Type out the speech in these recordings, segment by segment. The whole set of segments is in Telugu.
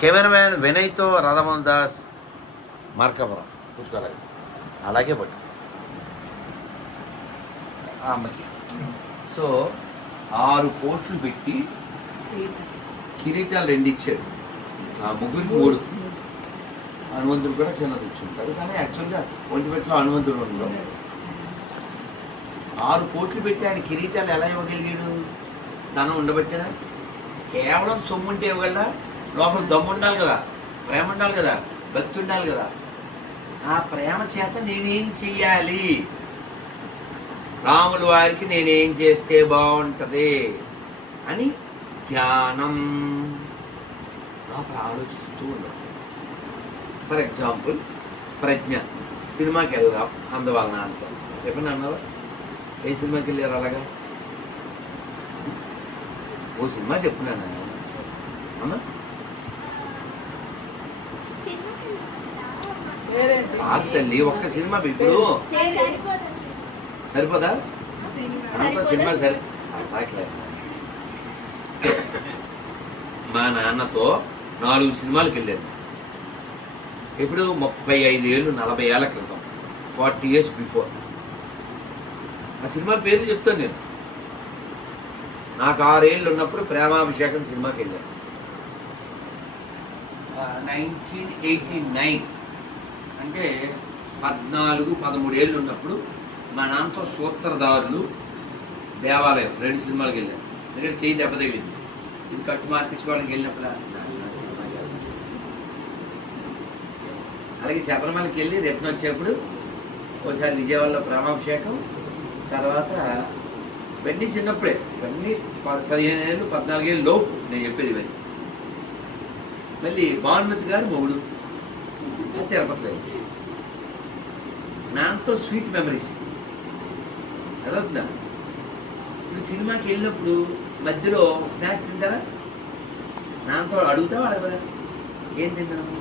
కెమెరామ్యాన్ వినయ్తో రాధామోహన్ దాస్ మార్కాపురం. కూర్చోలాగా అలాగే పట్టు అమ్మకి సో ఆరు కోట్లు పెట్టి కిరీటాలు రెండు ఇచ్చారు ఆ ముగ్గురికి మూడు. హనుమంతుడు కూడా చిన్నది ఇచ్చి ఉంటారు కానీ యాక్చువల్గా ఒంటి పెట్టలో హనుమంతుడు ఉండడం. ఆరు కోట్లు పెట్టి ఆయన కిరీటాలు ఎలా ఇవ్వగలిగాడు? ధనం ఉండబట్టినా? కేవలం సొమ్ము ఉంటే ఇవ్వగలరా లోపల దమ్ము ఉండాలి కదా ప్రేమ ఉండాలి కదా భక్తి ఉండాలి కదా. ఆ ప్రేమ చేత నేనేం చెయ్యాలి? రాముల వారికి నేనేం చేస్తే బాగుంటుంది అని ధ్యానం. లోపల ఆలోచిస్తూ ఉన్నాం. ఫర్ ఎగ్జాంపుల్ ప్రజ్ఞ. సినిమాకి వెళ్దాం అందువలన అంటాం. ఎప్పుడన్నా అన్నావా? ఏ సినిమాకి వెళ్ళారు అలాగా? ఓ సినిమా చెప్పున్నాను అమ్మా ఆ తల్లి ఒక్క సినిమా ఇప్పుడు. సరిపోదా? అంత సినిమా సరి. మా నాన్నతో నాలుగు సినిమాలకు వెళ్ళాను. ఇప్పుడు ముప్పై ఐదు ఏళ్ళు నలభై ఏళ్ళ క్రితం. Forty years before. ఆ సినిమా పేరు చెప్తాను నేను. నాకు ఆరేళ్ళు ఉన్నప్పుడు ప్రేమాభిషేకం సినిమాకి వెళ్ళాను. Nineteen eighty nine. అంటే పద్నాలుగు పదమూడు ఏళ్ళు ఉన్నప్పుడు మా నాన్నతో సూత్రధారులు దేవాలయం రెండు సినిమాలకు వెళ్ళాను ఎందుకంటే చేయి దెబ్బ తగిలింది. ఇది కట్టు మార్పించుకోవడానికి వెళ్ళినప్పుడు అలాగే శబరిమలకి వెళ్ళి రేపున వచ్చేప్పుడు ఒకసారి విజయవాడలో ప్రేమాభిషేకం తర్వాత ఇవన్నీ చిన్నప్పుడే. ఇవన్నీ ప- పదిహేను ఏళ్ళు పద్నాలుగేళ్ళు లోపు నేను చెప్పేది ఇవన్నీ. మళ్ళీ భానుమతి గారు మొగుడు. తిరుపతిలో? నాతో స్వీట్ మెమరీస్ అదవుతుందా ఇప్పుడు సినిమాకి వెళ్ళినప్పుడు మధ్యలో స్నాక్స్ తింటారా? నాతో అడుగుతా అడగదా ఏం తిన్నావు?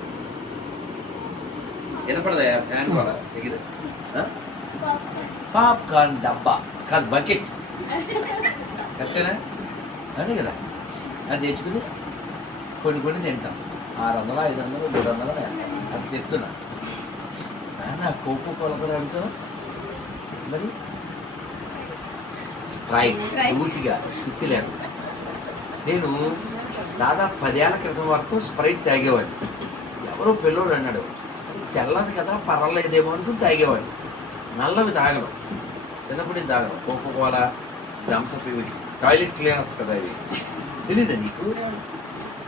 వినపడదా ఫ్యాన్ కూడా దగ్గర? పాప్కార్న్ డబ్బా. కాదు బకెట్ కరెక్టేనా? అదే కదా. అది తెచ్చుకుని కొన్ని కొన్ని తింటాం. ఆరు వందలు ఐదు వందలు మూడు వందలు అది చెప్తున్నా. నాన్న కోకో కోల కూడా అడుగుతావు మరి? స్ప్రైట్. సూటిగా శుద్ధి లేకుండా. నేను దాదాపు పదేళ్ళ క్రితం వరకు స్ప్రైట్ తాగేవాడిని. ఎవరో పిల్లోడు అన్నాడు తెల్లది కదా పర్వాలేదేమో అనుకుని తాగేవాడిని. నల్లవి తాగడం చిన్నప్పుడు నేను తాగడం కోకో కోల థమ్స్అప్ ఇవి. టాయిలెట్ క్లీనర్స్ కదా ఇవి. తెలీదా నీకు?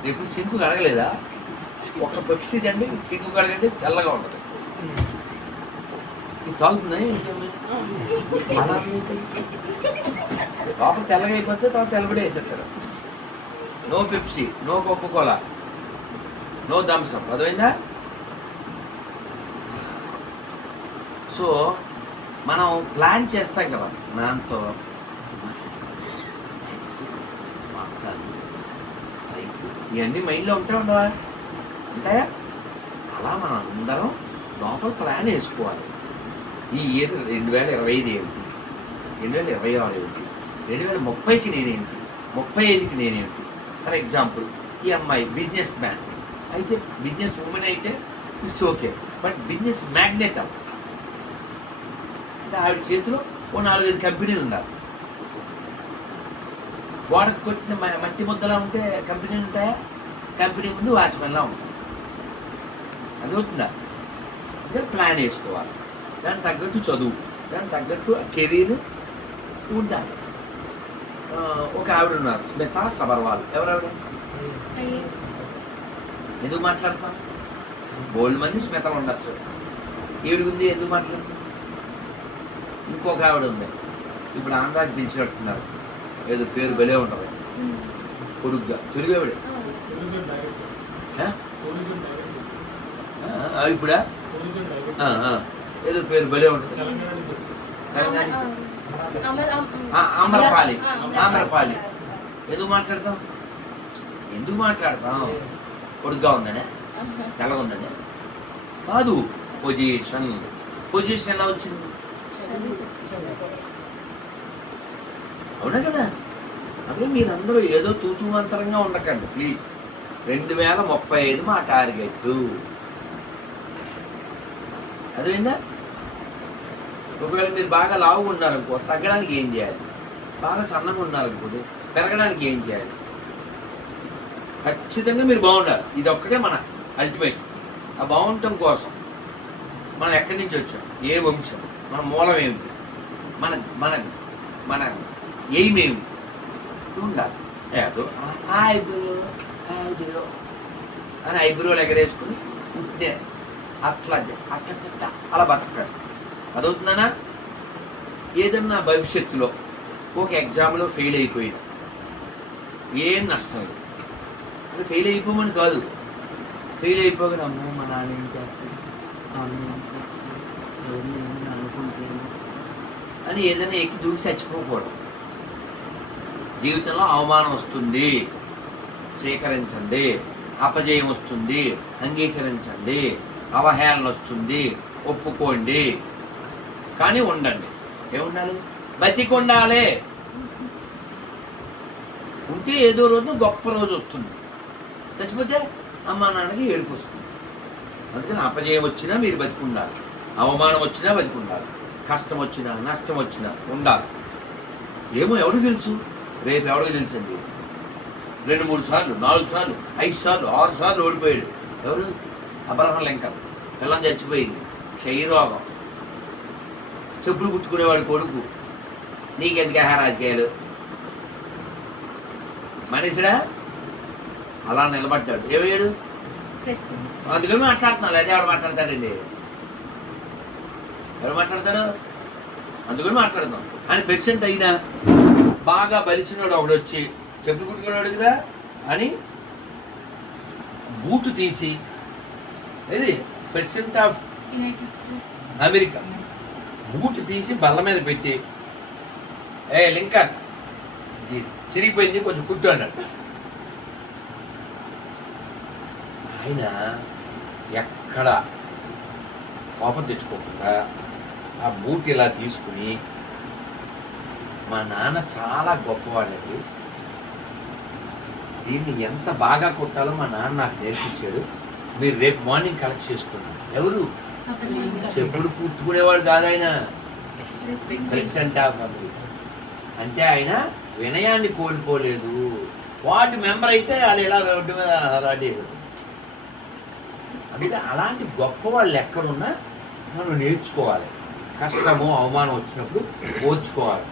ఎప్పుడు సింకు కడగలేదా ఒక పెప్సీ తండి కాడ కడగండి తెల్లగా ఉంటుంది. ఇది తాగుతుందా ఇంకేమి అలా లోపల తెల్లగా అయిపోతే తర్వాత తెల్లబడి వేసేస్తారు. No Pepsi no Coca Cola no Thums Up అర్థమైందా? సో మనం ప్లాన్ చేస్తాం కదా దాంతో ఇవన్నీ మైండ్లో ఉంటే ఉండవా? అంటే అలా మనం అందరం లోపల ప్లాన్ వేసుకోవాలి. ఈ ఇయర్ రెండు వేల ఇరవై ఐదు ఏమిటి రెండు వేల ఇరవై ఆరు ఏమిటి రెండు వేల ముప్పైకి నేనేమిటి ముప్పై ఐదుకి నేనేమిటి ఫర్ ఎగ్జాంపుల్ ఈ అమ్మాయి బిజినెస్ మ్యాన్. అయితే బిజినెస్ ఉమెన్ అయితే it's okay but business magnate అవ్వ అంటే ఆవిడ చేతిలో ఓ నాలుగైదు కంపెనీలు ఉండాలి. గోడకు కొట్టిన మ- మట్టి ముద్దలా ఉంటే కంపెనీలు ఉంటాయా? కంపెనీ ముందు వాచ్మెన్లా ఉంటాయి. అదవుతుందా ప్లాన్ వేసుకోవాలి. దానికి తగ్గట్టు చదువు దానికి తగ్గట్టు కెరీర్ ఉండాలి. ఆ, ఒక ఆవిడ ఉన్నారు. స్మిత సబర్వాల్. ఎవరావిడ? ఎందుకు మాట్లాడతాం బోల్డ్ మంది స్మితలు ఉండొచ్చు. ఈవిడ ఉంది ఎందుకు మాట్లాడతాం ఇంకొక ఆవిడ ఉంది. ఇప్పుడు ఆంధ్రాకి పిలిచినట్టున్నారు. ఏదో పేరు బలే ఉంటుంది. పొడుగ్గా తెలుగు ఆవిడ? ఆ? ఆ, ఇప్పుడా. ఏదో పేరు బలే ఉంటుంది. ఆమ్రపాలి ఆమ్రపాలి ఎందుకు మాట్లాడతాం ఎందుకు మాట్లాడతాం పొడుగ్గా ఉందనే? తెల్లగా ఉందనే? కాదు పొజిషన్. పొజిషన్ ఎలా వచ్చింది? అవునా కదా? అదే మీరందరూ ఏదో తూతూ మంతరంగా ఉండకండి ప్లీజ్. రెండు వేల ముప్పై ఐదు మా టార్గెట్ అదేందా ఒకవేళ మీరు బాగా లావుగా ఉన్నారనుకో తగ్గడానికి ఏం చేయాలి? బాగా సన్నగా ఉన్నారనుకోండి పెరగడానికి ఏం చేయాలి? ఖచ్చితంగా మీరు బాగుండాలి. ఇది ఒక్కటే మన అల్టిమేట్ ఆ బాగుండటం కోసం మనం ఎక్కడి నుంచి వచ్చాం? ఏ వంశం? మన మూలం ఏమిటి? మన మన మన ఎయిమ్ ఏమిటి? ఉండాలి. ఏదో ఐబ్రో ఐబ్రో అని ఐబ్రోలు ఎగరేసుకుని ఉంటే అట్లా అట్లా అలా బతకాడు. చదువుతున్నానా ఏదన్నా భవిష్యత్తులో ఒక ఎగ్జామ్లో ఫెయిల్ అయిపోయాడు ఏం నష్టం లేదు. అది ఫెయిల్ అయిపోమని కాదు. ఫెయిల్ అయిపోగానే అమ్మో మా నాన్న ఏం చేస్తాడు? మా అమ్మ ఏం ఎవరిని అనుకుంటాను అని ఏదైనా ఎక్కి దూకి చచ్చిపోకూడదు. జీవితంలో అవమానం వస్తుంది. స్వీకరించండి. అపజయం వస్తుంది. అంగీకరించండి. అవహేళన వస్తుంది ఒప్పుకోండి. కానీ ఉండండి. ఏముండాలి బతికుండాలి. ఉంటే ఏదో రోజు గొప్ప రోజు వస్తుంది. చచ్చిపోతే అమ్మా నాన్నకి ఏడుపు వస్తుంది. అందుకని అపజయం వచ్చినా మీరు బతికుండాలి. అవమానం వచ్చినా బతికుండాలి. కష్టం వచ్చినా నష్టం వచ్చినా ఉండాలి. ఏమో ఎవరికి తెలుసు? రేపు ఎవరికి తెలుసండి? రెండు మూడు సార్లు నాలుగు సార్లు ఐదు సార్లు ఆరు సార్లు ఓడిపోయాడు. ఎవరు? అబ్రహం లింకన్ పిల్లం చచ్చిపోయింది. క్షయరోగం. చెప్పులు కుట్టుకునేవాడు కొడుకు. నీకెందుకు రాజకీయాలు మనిషిరా అలా నిలబడ్డాడు. ఏమయ్యాడు అందుకని మాట్లాడుతున్నాను అదే ఎవడు మాట్లాడతాడండి. ఎవరు మాట్లాడతారు? అందుకని మాట్లాడదాం అని ప్రెసిడెంట్ అయినా బాగా బలిసినాడు ఒకడు వచ్చి చెప్పు కుట్టుకున్నాడు కదా? అని బూటు తీసి ఇది ప్రెసిడెంట్ ఆఫ్ అమెరికా బూటు తీసి బల్ల మీద పెట్టి ఏ లింకన్ చిరిగిపోయింది కొంచెం కుట్టు అన్నాడు. ఆయన ఎక్కడ కోపం తెచ్చుకోకుండా ఆ బూట్ ఇలా తీసుకుని మా నాన్న చాలా గొప్పవాడండి. దీన్ని ఎంత బాగా కొట్టాలో మా నాన్న నాకు నేర్పించాడు. మీరు రేపు మార్నింగ్ కలెక్ట్ చేసుకున్నారు. ఎవరు? చెప్పులు కుట్టుకునేవాడు కాదు ఆయన. ప్రెసిడెంట్ ఆఫ్ అమెరికా అంటే ఆయన వినయాన్ని కోల్పోలేదు. వార్డు మెంబర్ అయితే ఆడు ఎలా రోడ్డు మీద అలాంటి అందుకే అలాంటి గొప్ప వాళ్ళు ఎక్కడున్నా మనం నేర్చుకోవాలి. కష్టము అవమానం వచ్చినప్పుడు ఓర్చుకోవాలి.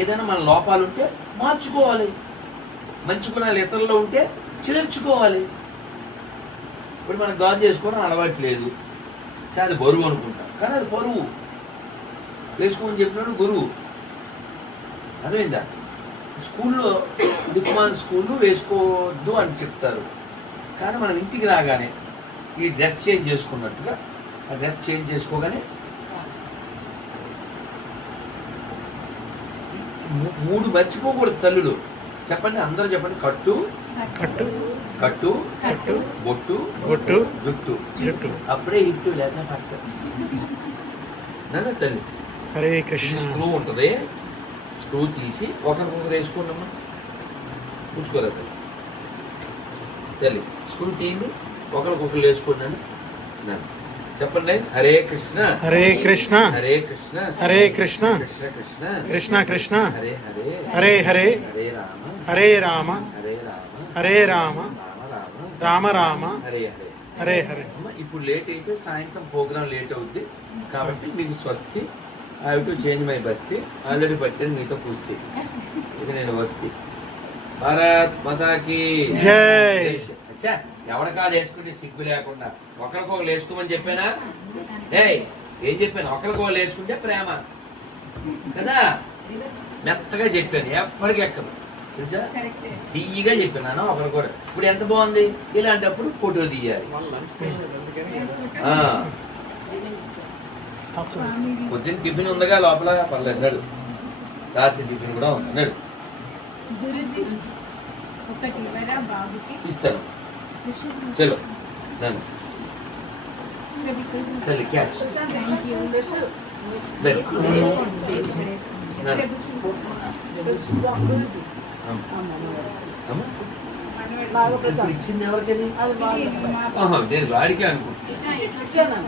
ఏదైనా మన లోపాలు ఉంటే మార్చుకోవాలి. మంచి గుణాలు ఇతరుల్లో ఉంటే చేర్చుకోవాలి. ఇప్పుడు మనం గాజు చేసుకోవడం అలవాటు లేదు అది బరువు అనుకుంటాం. కానీ అది బరువు. వేసుకోమని చెప్పినాడు గురువు. అదేందా స్కూల్లో దిక్కుమాల స్కూల్లో వేసుకోవద్దు అని చెప్తారు. కానీ మనం ఇంటికి రాగానే ఈ డ్రెస్ చేంజ్ చేసుకున్నట్టుగా ఆ డ్రెస్ చేంజ్ చేసుకోగానే మూడు మర్చిపోకూడదు తల్లులు. చెప్పండి అందరూ చెప్పండి. కట్టు కట్టు కట్టు కట్టు బొట్టు బొట్టు జుట్టు. జుట్టు. అప్పుడే ఇట్టు లేదా పట్టు నన్ను తల్లి. హరే కృష్ణ. స్క్రూ ఉంటుంది. స్క్రూ తీసి ఒకరికొకరు వేసుకోండమ్మా కూర్చుకోరా తల్లి. తల్లి స్క్రూ తీయండి. ఒకరికొకరు వేసుకోండి నన్ను. చెప్పండి. హరే కృష్ణ. హరే కృష్ణ. హరే కృష్ణ. హరే కృష్ణ. కృష్ణ కృష్ణ. కృష్ణ కృష్ణ. హరే హరే. హరే హరే. హరే రామ. హరే రామ. హరే రామ. హరే రామ. రామ రామ. హరే హరే. హరే హరే. ఇప్పుడు లేట్ అయితే సాయంత్రం ప్రోగ్రామ్ లేట్ అవుద్ది. కాబట్టి మీకు స్వస్తి ఐ టు చేంజ్ మై బస్తి. ఆల్రెడీ పట్టాను మీతో కుస్తీ. ఇక నేను వస్తి. భారత్ మాతాకి జై. అచ్చా ఎవడ కాదు వేసుకుని సిగ్గు లేకుండా. ఒకరికొకరు వేసుకోమని చెప్పానా? ఏయ్ ఏం చెప్పాను? ఒకరికొకరు వేసుకుంటే ప్రేమ. కదా? మెత్తగా చెప్పాను ఎప్పటికీ ఎక్కదు. తెలుసా? కరెక్టే. తీయగా చెప్పినాను ఒకరు కూడా. ఇప్పుడు ఎంత బాగుంది? ఇలాంటప్పుడు ఫోటో తీయాలి. పొద్దున్న టిఫిన్ ఉందిగా లోపల? పర్లేదు నడు. రాత్రి టిఫిన్ కూడా ఉంది నడు. ఇస్తాను. చలో నన్ను తల్లి క్యాచ్ థ్యాంక్ యూ వెల్ అమ్మ ఇప్పుడు ఇచ్చింది ఎవరికి అది ఇది మా ఆహా, నేను వాడికే అనుకుంటున్నాను ఇచ్చాను